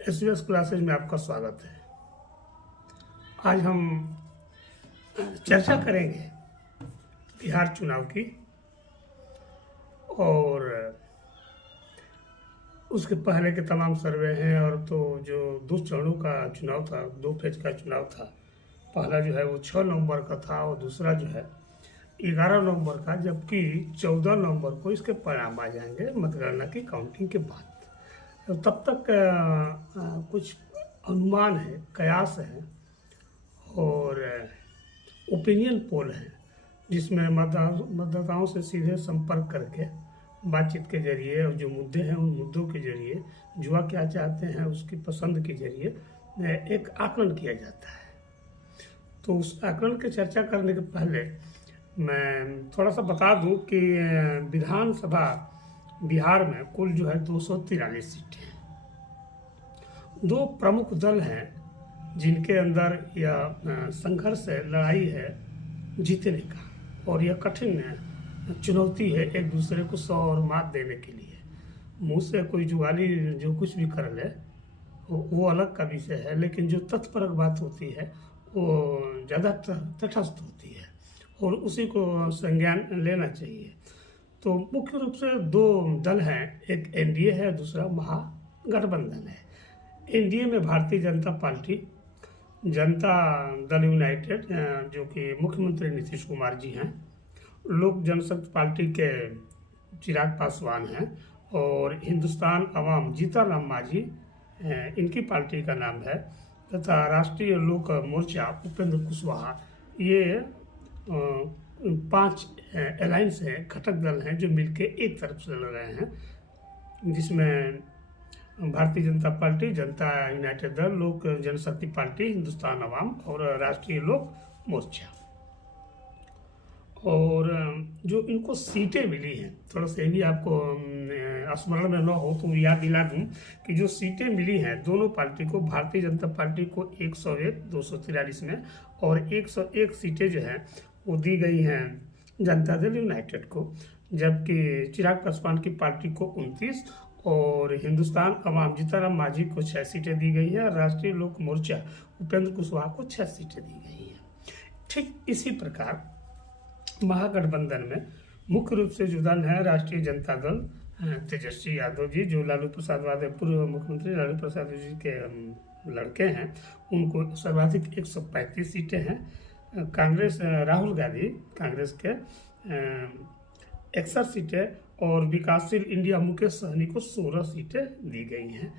एसवीएस classes में आपका स्वागत है। आज हम चर्चा करेंगे बिहार चुनाव की और उसके पहले के तमाम सर्वे हैं। और तो जो 2 चरणों का चुनाव था, 2 फेज का चुनाव था। पहला जो है वो 6 नवंबर का था और दूसरा जो है 11 नवंबर का, जबकि 14 नवंबर को इसके परिणाम आ जाएंगे मतगणना की काउंटिंग के बाद। तो तब तक कुछ अनुमान है, कयास है और ओपिनियन पोल है, जिसमें मतदाताओं से सीधे संपर्क करके बातचीत के जरिए और जो मुद्दे हैं उन मुद्दों के जरिए युवा क्या चाहते हैं उसकी पसंद के जरिए एक आकलन किया जाता है। तो उस आकलन की चर्चा करने के पहले मैं थोड़ा सा बता दूं कि विधानसभा बिहार में कुल जो है 243 सीटें हैं। 2 प्रमुख दल हैं जिनके अंदर यह संघर्ष है, लड़ाई है जीतने का, और यह कठिन चुनौती है एक दूसरे को 100 और मात देने के लिए। मुँह से कोई जुगाली जो कुछ भी कर ले वो अलग का विषय है, लेकिन जो तथ्यपरक बात होती है वो ज़्यादा तटस्थ होती है और उसी को संज्ञान लेना चाहिए। तो मुख्य रूप से 2 दल हैं, एक एनडीए है, दूसरा महागठबंधन है। एनडीए में भारतीय जनता पार्टी, जनता दल यूनाइटेड जो कि मुख्यमंत्री नीतीश कुमार जी हैं, लोक जनशक्ति पार्टी के चिराग पासवान हैं और हिंदुस्तान अवाम जीतन मांझी इनकी पार्टी का नाम है, तथा राष्ट्रीय लोक मोर्चा उपेंद्र कुशवाहा। ये 5 अलायंस हैं, घटक दल हैं जो मिलके एक तरफ से लड़ रहे हैं, जिसमें भारतीय जनता पार्टी, जनता यूनाइटेड दल, लोक जनशक्ति पार्टी, हिंदुस्तान अवाम और राष्ट्रीय लोक मोर्चा। और जो इनको सीटें मिली हैं, थोड़ा सा भी आपको स्मरण में न हो तो याद दिला दूं कि जो सीटें मिली हैं दोनों पार्टी को, भारतीय जनता पार्टी को 101 243 में, और 101 सीटें जो हैं वो दी गई हैं जनता दल यूनाइटेड को, जबकि चिराग पासवान की पार्टी को 29 और हिंदुस्तान अवाम जीतन मांझी को 6 सीटें दी गई हैं। राष्ट्रीय लोक मोर्चा उपेंद्र कुशवाहा को 6 सीटें दी गई हैं। ठीक इसी प्रकार महागठबंधन में मुख्य रूप से जो दल है, राष्ट्रीय जनता दल, तेजस्वी यादव जी जो लालू प्रसाद यादव, पूर्व मुख्यमंत्री लालू प्रसाद जी के लड़के हैं, उनको सर्वाधिक 135 सीटें हैं। कांग्रेस, राहुल गांधी कांग्रेस के 61 सीटें और विकासशील इंडिया मुकेश सहनी को 16 सीटें दी गई हैं।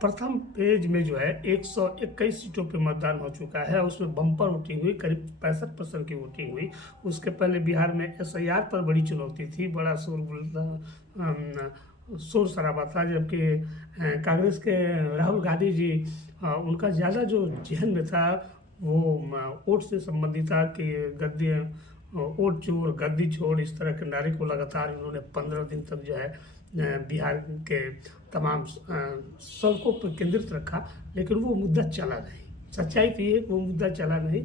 प्रथम पेज में जो है 121 सीटों पे मतदान हो चुका है, उसमें बम्पर वोटिंग हुई, करीब 65% की वोटिंग हुई। उसके पहले बिहार में एसआईआर पर बड़ी चुनौती थी, बड़ा शोर शराबा था, जबकि कांग्रेस के राहुल गांधी जी उनका ज़्यादा जो जहन में था वो वोट से संबंधित था कि गद्दी वोट चोर गद्दी छोड़, इस तरह के नारे को लगातार इन्होंने 15 दिन तक जो है बिहार के तमाम सड़कों पर केंद्रित रखा, लेकिन वो मुद्दा चला नहीं। सच्चाई तो ये है कि वो मुद्दा चला नहीं,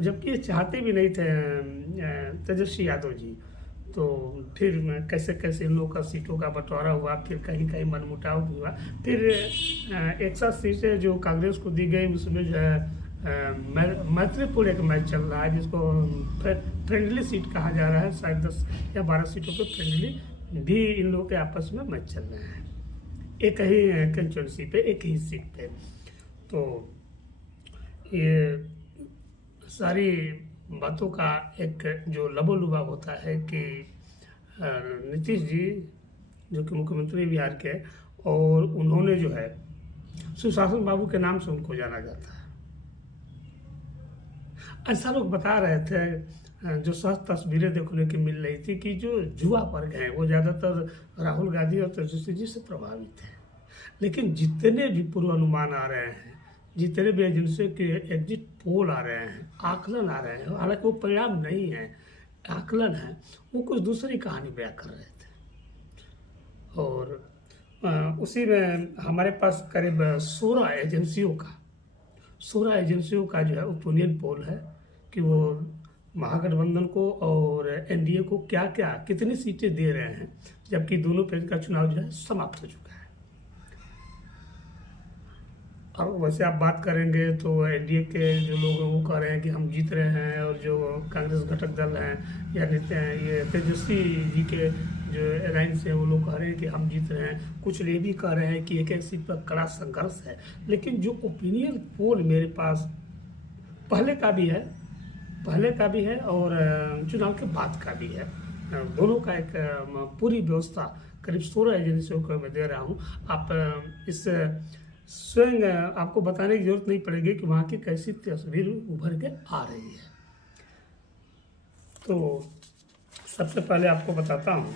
जबकि ये चाहते भी नहीं थे तेजस्वी यादव जी। तो फिर कैसे कैसे इन लोगों का सीटों का बंटवारा हुआ, फिर कहीं कहीं मनमुटाव भी हुआ। फिर 61 सीटें जो कांग्रेस को दी गई, उसमें जो है मैत्रीपूर्ण एक मैच चल रहा है, जिसको फ्रेंडली सीट कहा जा रहा है। शायद 10 या 12 सीटों पर फ्रेंडली भी इन लोगों के आपस में मैच चल रहे हैं, एक ही कंस्टिट्यूंसी पे, एक ही सीट पे। तो ये सारी बातों का एक जो लबोलुबाब होता है कि नीतीश जी जो कि मुख्यमंत्री बिहार के, और उन्होंने जो है सुशासन बाबू के नाम से उनको जाना जाता है। ऐसा लोग बता रहे थे, जो सहज तस्वीरें देखने की मिल रही थी कि जो युवा वर्ग हैं वो ज़्यादातर राहुल गांधी और तेजस्वी जी से प्रभावित हैं। लेकिन जितने भी पूर्वानुमान आ रहे हैं, जितने भी एजेंसियों के एग्जिट पोल आ रहे हैं, आकलन आ रहे हैं, हालांकि वो परिणाम नहीं है, आकलन है, वो कुछ दूसरी कहानी बयां कर रहे थे। और उसी में हमारे पास करीब 16 एजेंसियों का जो है ओपिनियन पोल है कि वो महागठबंधन को और एनडीए को क्या क्या कितनी सीटें दे रहे हैं, जबकि दोनों पेज का चुनाव जो है समाप्त हो चुका है। अब वैसे आप बात करेंगे तो एनडीए के जो लोग हैं वो कह रहे हैं कि हम जीत रहे हैं, और जो कांग्रेस घटक दल हैं या ये तेजस्वी जी के जो अलायंस है वो लोग कह रहे हैं कि हम जीत रहे हैं। कुछ ये भी कह रहे हैं कि एक एक सीट पर कड़ा संघर्ष है। लेकिन जो ओपिनियन पोल मेरे पास पहले का भी है और चुनाव के बाद का भी है, दोनों का एक पूरी व्यवस्था करीब 16 एजेंसियों को मैं दे रहा हूँ। आप इस स्वयं आपको बताने की जरूरत नहीं पड़ेगी कि वहाँ की कैसी तस्वीर उभर के आ रही है। तो सबसे पहले आपको बताता हूँ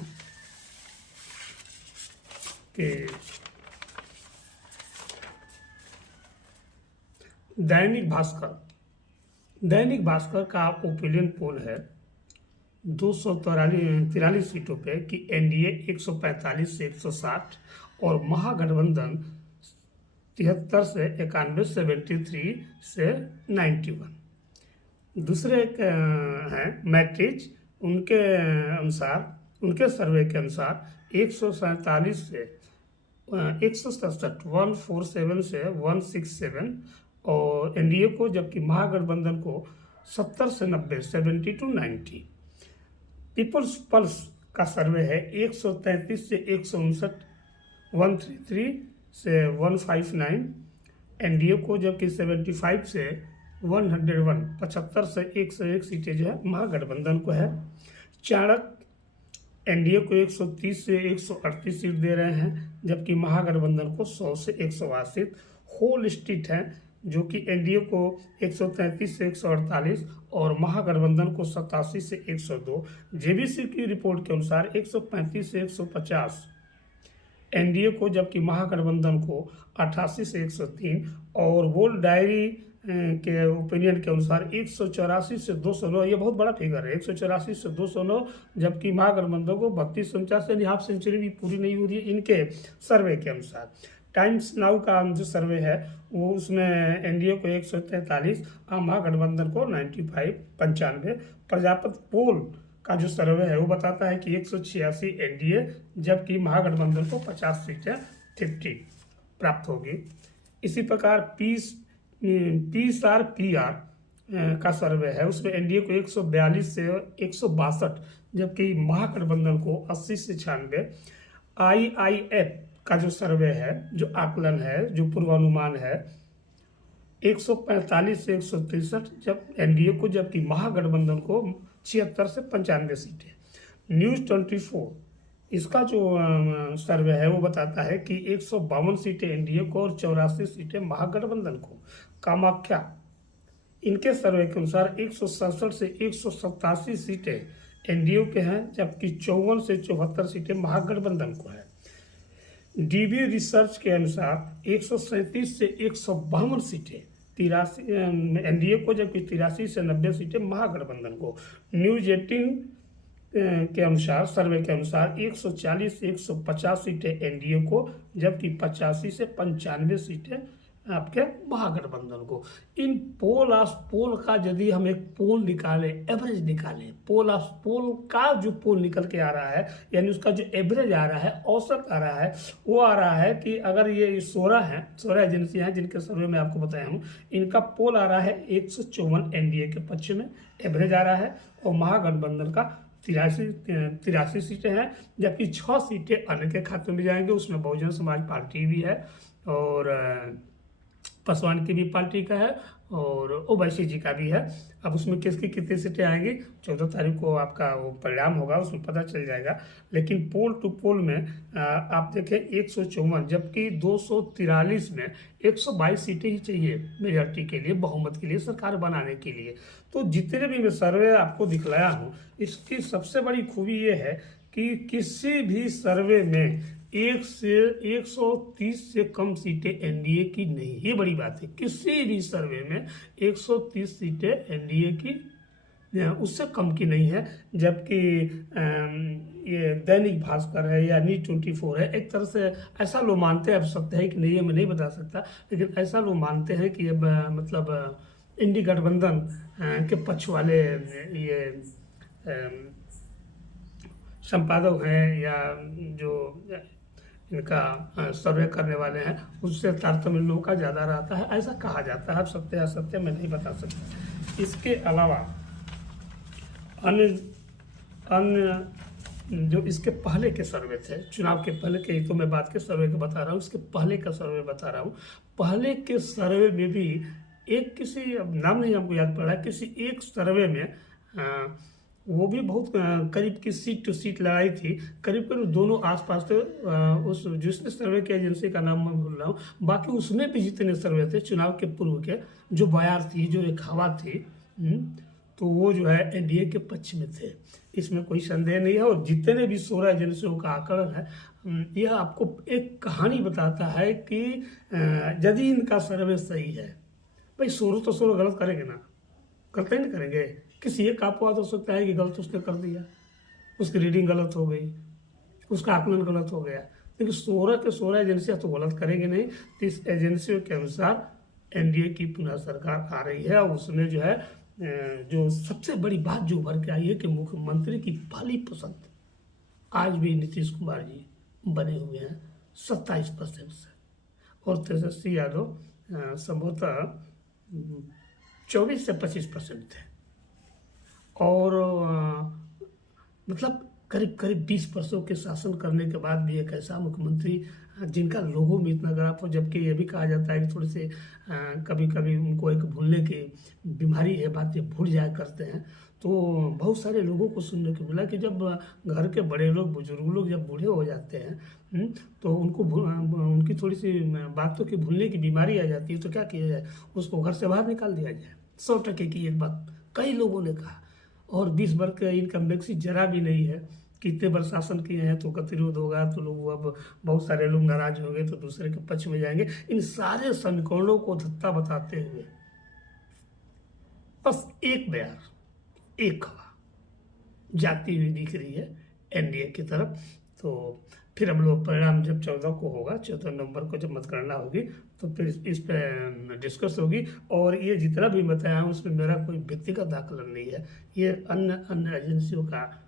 कि दैनिक भास्कर का ओपिनियन पोल है 243 सीटों पे कि एनडीए 145 से 160 और महागठबंधन 73 से 91, 73 से 91। दूसरे हैं मैट्रिक्स, उनके सर्वे के अनुसार 147 से 167, 147 से 167 और एनडीए को, जबकि महागठबंधन को 70 से 90, 70 to 90। पीपल्स पल्स का सर्वे है 133 से 159, 133 से 159 एनडीए को, जबकि 75 से 101, 75 से 101 सीटें जो है महागठबंधन को है। चाणक एनडीए को 130 से 138 सीट दे रहे हैं, जबकि महागठबंधन को 100 से 180। होल स्ट्रीट है जो कि एनडीए को 133 से 148 और महागठबंधन को 87 से 102। जेबीसी की रिपोर्ट के अनुसार 135 से 150 एनडीए को, जबकि महागठबंधन को 88 से 103 और वोल्ट डायरी के ओपिनियन के अनुसार 184 से 209। ये बहुत बड़ा फिगर है, 184 से 209, जबकि महागठबंधन को 32 से 49, यानी हाफ सेंचुरी भी पूरी नहीं हो रही है इनके सर्वे के अनुसार। टाइम्स नाउ का जो सर्वे है वो उसमें एनडीए को 143 और महागठबंधन को 95। प्रजापत पोल का जो सर्वे है वो बताता है कि 186 एनडीए, जबकि महागठबंधन को 50 सीटें 50 प्राप्त होगी। इसी प्रकार पीएसआर का सर्वे है, उसमें एनडीए को 142 से 162, जबकि महागठबंधन को 80 से 96। आईआईएफ का जो सर्वे है, जो आकलन है, जो पूर्वानुमान है 145 से 163 जब एनडीए को, जबकि महागठबंधन को 76 से 95 सीटें। न्यूज़ 24 इसका जो सर्वे है वो बताता है कि 152 सीटें एनडीए को और 84 सीटें महागठबंधन को। कामाख्या इनके सर्वे के अनुसार 167 से 187 सीटें एनडीए के हैं, जबकि 54 से 74 सीटें महागठबंधन को है। डीबी रिसर्च के अनुसार 137 से 152 सीटें 83 एनडीए को, जबकि 83 से 90 सीटें महागठबंधन को। न्यूज़ 18 के अनुसार, सर्वे के अनुसार 140 से 150 सीटें एनडीए को, जबकि 85 से 95 सीटें आपके महागठबंधन को। इन पोल का यदि हम एक पोल निकालें, एवरेज निकालें, पोल का जो पोल निकल के आ रहा है, यानी उसका जो एवरेज आ रहा है, औसत आ रहा है, वो आ रहा है कि अगर ये 16 एजेंसियां हैं जिनके सर्वे में आपको बताया हूँ, इनका पोल आ रहा है 154 एनडीए के पक्ष में एवरेज आ रहा है, और महागठबंधन का 83 सीटें हैं, जबकि 6 सीटें अन्य के खाते में जाएंगे। उसमें बहुजन समाज पार्टी भी है और पासवान की भी पार्टी का है और ओवैसी जी का भी है। अब उसमें किसकी कितनी सीटें आएंगी 14 तारीख को आपका वो परिणाम होगा, उसमें पता चल जाएगा। लेकिन पोल टू पोल में आप देखें 154, जबकि 243 में 122 सीटें ही चाहिए मेजॉरिटी के लिए, बहुमत के लिए, सरकार बनाने के लिए। तो जितने भी मैं सर्वे आपको दिखलाया हूँ, इसकी सबसे बड़ी खूबी ये है कि किसी भी सर्वे में 130 से कम सीटें एनडीए की नहीं, ये बड़ी बात है। किसी भी सर्वे में 130 सीटें एनडीए की उससे कम की नहीं है, जबकि ये दैनिक भास्कर है या न्यूज़ 24 है, एक तरह से ऐसा लोग मानते हैं, अब सत्य है कि नहीं है मैं नहीं बता सकता, लेकिन ऐसा लोग मानते हैं कि अब मतलब इंडी गठबंधन के पक्ष वाले ये संपादक हैं या जो इनका सर्वे करने वाले हैं उससे तारतम्य लोगों का ज़्यादा रहता है, ऐसा कहा जाता है। अब सत्य असत्य मैं नहीं बता सकता। इसके अलावा अन्य अन्य जो इसके पहले के सर्वे थे, चुनाव के पहले के, तो मैं बात के सर्वे के बता रहा हूँ, इसके पहले का सर्वे बता रहा हूँ। पहले के सर्वे में भी एक किसी, अब नाम नहीं हमको याद पड़ रहा है, किसी एक सर्वे में वो भी बहुत करीब की सीट टू सीट लड़ाई थी, करीब करीब दोनों आसपास थे। उस जिसने सर्वे की एजेंसी का नाम मैं भूल रहा हूँ, बाकी उसमें भी जितने सर्वे थे चुनाव के पूर्व के, जो बयार थी, जो एक हवा थी, तो वो जो है एनडीए के पक्ष में थे, इसमें कोई संदेह नहीं है। और जितने भी 16 एजेंसियों का आकलन है, यह आपको एक कहानी बताता है कि यदि इनका सर्वे सही है, भाई 16 तो 16 गलत करेंगे ना, गलत नहीं करेंगे। किसी एक का अपवाद हो सकता है कि गलत उसने कर दिया, उसकी रीडिंग गलत हो गई, उसका आकलन गलत हो गया, लेकिन 16 के 16 एजेंसियाँ तो गलत करेंगे नहीं। तो इस एजेंसियों के अनुसार एनडीए की पुनः सरकार आ रही है, और उसमें जो है जो सबसे बड़ी बात जो उभर के आई है कि मुख्यमंत्री की पहली पसंद आज भी नीतीश कुमार जी बने हुए हैं 27% से, और तेजस्वी यादव संभवतः 24 से 25% थे, और मतलब करीब करीब 20 वर्षों के शासन करने के बाद भी एक ऐसा मुख्यमंत्री जिनका लोगों में इतना ग्राफ हो, जबकि ये भी कहा जाता है कि थोड़े से कभी कभी उनको एक भूलने की बीमारी है, बातें भूल जाया करते हैं। तो बहुत सारे लोगों को सुनने को मिला कि जब घर के बड़े लोग, बुजुर्ग लोग जब बूढ़े हो जाते हैं, तो उनको उनकी थोड़ी सी बातों की भूलने की बीमारी आ जाती है, तो क्या किया जाए, उसको घर से बाहर निकाल दिया जाए। 100% की एक बात कई लोगों ने कहा, और 20 वर्ष का इनकम वैक्सी जरा भी नहीं है। कितने वर्ष शासन किए हैं, तो गतिरोध होगा, तो लोग अब बहुत सारे लोग नाराज होंगे, तो दूसरे के पक्ष में जाएंगे। इन सारे समीकरणों को धत्ता बताते हुए बस एक बयार, एक हवा जाती हुई दिख रही है एनडीए की तरफ। तो फिर हम लोग परिणाम जब 14 को होगा, 14 नवंबर को जब मतगणना होगी, तो फिर इस पर डिस्कस होगी। और ये जितना भी बताया हूँ उसमें मेरा कोई व्यक्तिगत आकलन नहीं है, ये अन्य एजेंसियों का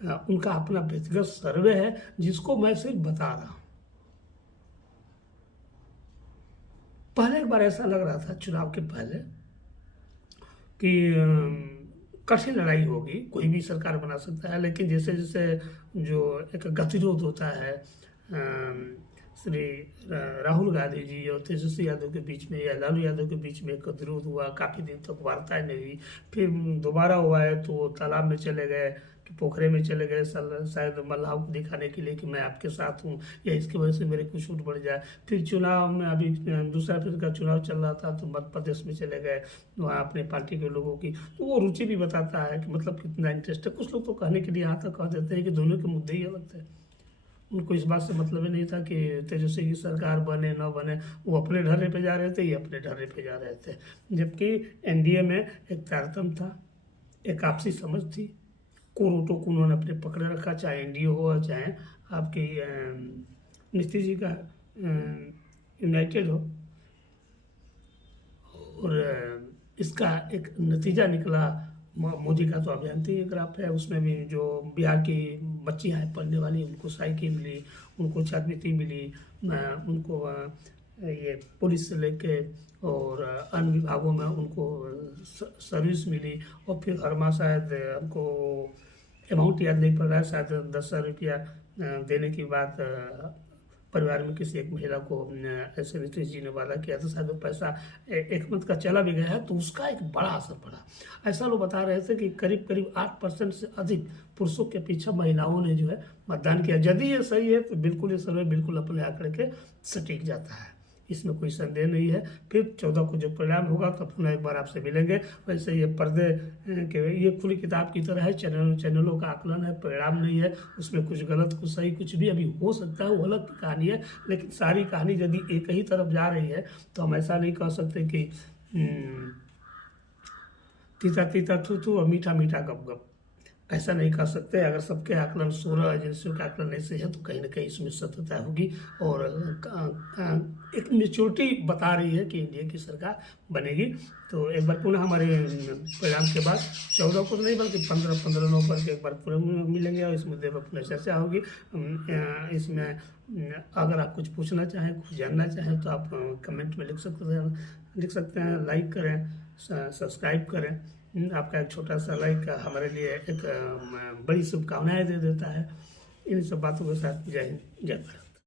उनका अपना व्यक्तिगत सर्वे है, जिसको मैं सिर्फ बता रहा हूँ। पहले एक बार ऐसा लग रहा था चुनाव के पहले कि कठिन लड़ाई होगी, कोई भी सरकार बना सकता है, लेकिन जैसे जैसे जो एक गतिरोध होता है श्री राहुल गांधी जी और तेजस्वी यादव के बीच में या लालू यादव के बीच में गतिरोध हुआ, काफ़ी दिन तक वार्ता नहीं हुई, फिर दोबारा हुआ है तो तालाब में चले गए कि पोखरे में चले गए, शायद मल्लाह को दिखाने के लिए कि मैं आपके साथ हूँ, या इसकी वजह से मेरे को छूट बढ़ जाए। फिर चुनाव में अभी दूसरा फिर का चुनाव चल रहा था, तो मध्य प्रदेश में चले गए, वहाँ अपने पार्टी के लोगों की, तो वो रुचि भी बताता है कि मतलब कितना इंटरेस्ट है। कुछ लोग तो कहने के लिए यहाँ तक कह देते हैं कि दोनों के मुद्दे ही अलग थे, उनको इस बात से मतलब ही नहीं था कि तेजस्वी की सरकार बने न बने, वो अपने ढर्रे पे जा रहे थे, ये अपने ढर्रे पे जा रहे थे। जबकि एनडीए में एक तारतम्य था, एक आपसी समझ थी, कोरोटो को उन्होंने अपने पकड़े रखा, चाहे एनडीए हो चाहे आपके नीतीश जी का यूनाइटेड हो। और इसका एक नतीजा निकला, मोदी का तो अभियंता ही ग्राफ है, उसमें भी जो बिहार की बच्चियाँ हैं पढ़ने वाली, उनको साइकिल मिली, उनको छात्रवृत्ति मिली, उनको ये पुलिस से लेके और अन्य विभागों में उनको सर्विस मिली। और फिर हर माह शायद हमको अमाउंट याद नहीं पड़ रहा है, शायद 10,000 रुपया देने की बात परिवार में किसी एक महिला को ऐसे नीतीश जी ने वादा किया था, शायद वो पैसा एक मंथ का चला भी गया है, तो उसका एक बड़ा असर पड़ा। ऐसा लोग बता रहे थे कि करीब करीब 8% से अधिक पुरुषों के पीछे महिलाओं ने जो है मतदान किया। यदि ये सही है तो बिल्कुल ये सर्वे बिल्कुल अपने आंकड़े के सटीक जाता है, इसमें कोई संदेह नहीं है। फिर 14 को जब परिणाम होगा तो पुनः एक बार आपसे मिलेंगे। वैसे ये पर्दे के ये खुली किताब की तरह है, चैनलों का आकलन है, परिणाम नहीं है, उसमें कुछ गलत कुछ सही कुछ भी अभी हो सकता है, वो अलग की कहानी है। लेकिन सारी कहानी यदि एक ही तरफ जा रही है तो हम ऐसा नहीं कह सकते कि तीता तीता थू थू और मीठा मीठा गप गप। ऐसा नहीं कर सकते। अगर सबके आकलन 16 एजेंसियों के आकलन ऐसे है तो कहीं ना कहीं इसमें सत्यता होगी और एक मेच्योरिटी बता रही है कि एनडीए की सरकार बनेगी। तो एक बार पुनः हमारे परिणाम के बाद 14 को तो नहीं बल्कि 15 नवंबर के एक बार पुनः मिलेंगे और इस मुद्दे पर पुनः चर्चा होगी। इसमें अगर आप कुछ पूछना चाहें, कुछ जानना चाहें तो आप कमेंट में लिख सकते हैं। लाइक करें, सब्सक्राइब करें। आपका एक छोटा सा लाइक हमारे लिए एक बड़ी शुभकामनाएं दे देता है। इन सब बातों के साथ जय हिंद, जय भारत।